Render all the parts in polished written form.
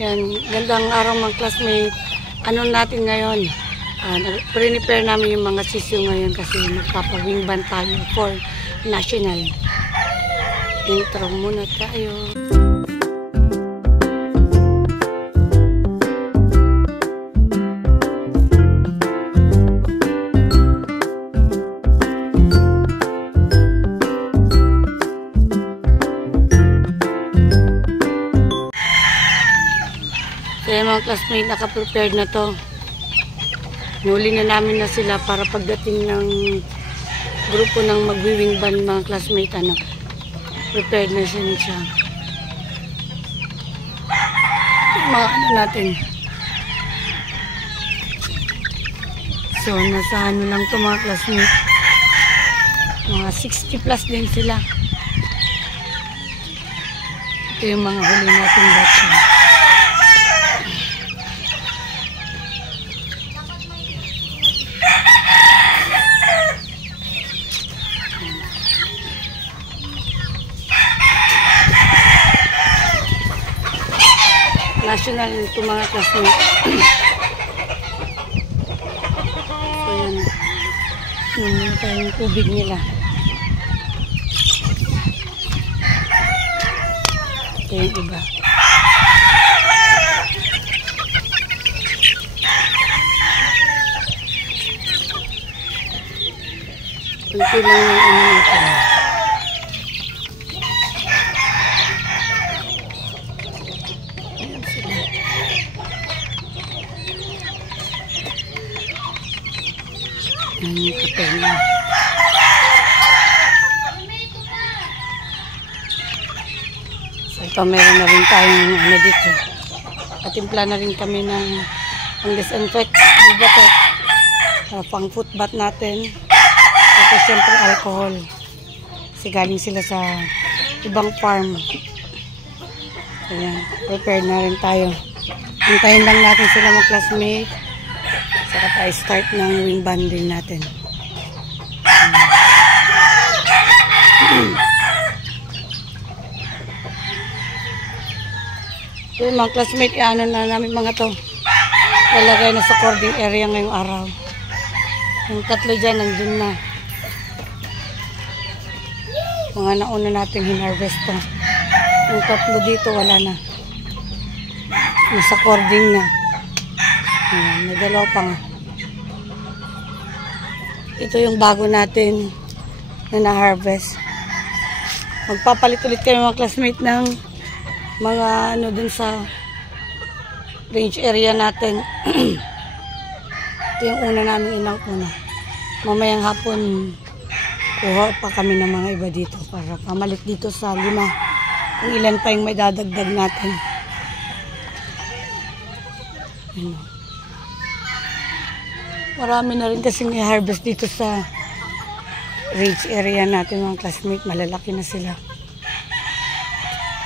Yan, gandang araw mga classmate. Ano natin ngayon? Prepare namin yung mga sisyo ngayon kasi magpapawing ban tayo for national. Intro muna tayo. Kaya mga classmate, naka-prepared na to. Nuli na namin na sila para pagdating ng grupo ng magwiwing ban mga classmate, prepared na siya. Mga natin. So, nasa lang to mga classmate. Mga 60 plus din sila. Ito yung mga huli natin batch. National ito mga classmates. So yan. Nung tayo yung tubig nila. Ito yung iba. Ito lang yung natin. Yung kapela. So ito meron na rin tayong dito. Patimpla na rin kami ng disinfect. Pang foot bath natin. Tapos syempre alcohol. Kasi galing sila sa ibang farm. Ayan, prepared na rin tayo. Hintayin lang natin sila mga classmate. Saka tayo start ng wing banding natin. So mga classmate, ano na namin mga to. Lalagay na sa cording area ngayong araw. Yung tatlo dyan, nandun na. Mga nauna natin hinarvest to. Yung tatlo dito, wala na. Nasa cording na. Ayan, may dalawa pa nga. Ito yung bago natin na na-harvest. Magpapalit ulit kayo mga classmate ng mga dun sa range area natin. Ito yung una namin inaut muna. Mamayang hapon kuha pa kami ng mga iba dito para pamalit dito sa 5 kung ilan pa yung may dadagdag natin. Ayan. Marami na rin kasing i-harvest dito sa range area natin mga classmate. Malalaki na sila.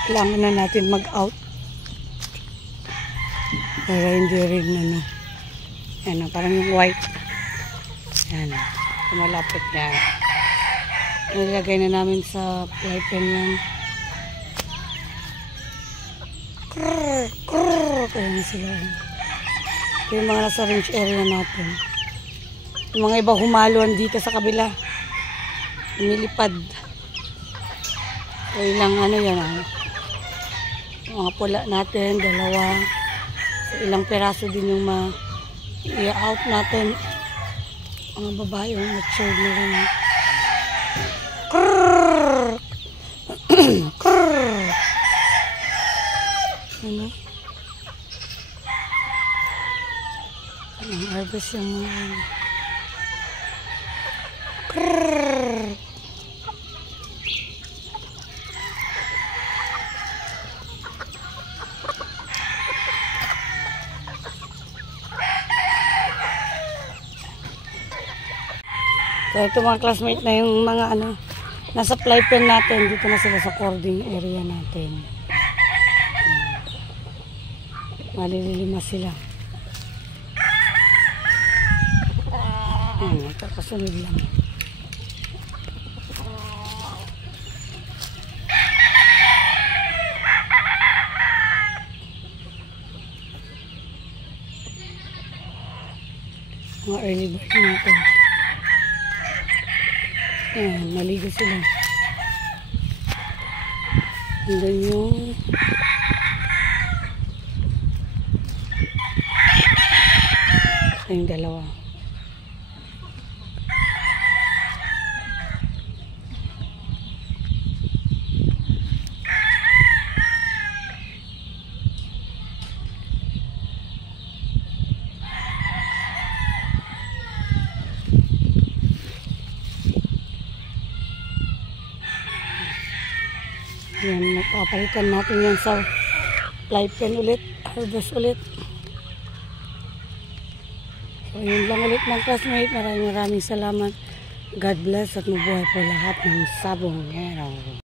Kailangan na natin mag-out para hindi rin parang yung white. Ayan, malapit yan. Nilagay na namin sa flypen yan. Krrr, krrr. Ayan sila. Ito yung mga nasa range area natin. Yung mga iba humaluan dito sa kabila. Umilipad. So ilang yan mga pula natin, 2. So, ilang peraso din yung i-out natin. Mga babae yung matured na rin. Krrrr! Krrrr! Ano? Anong harvest yung mga krrrr! So ito mga classmate na yung mga nasa flypen natin. Dito na sila sa cording area natin. Malilima sila. Ayan, kakasunod lang. Mga early bird natin. Ayan, maligo sila. Andun yung yung dalawa. Yan, magpapalitan natin yan sa live pen ulit, harvest ulit. So, yun lang ulit ng classmate. Maraming salamat. God bless at mabuhay po lahat ng sabongero.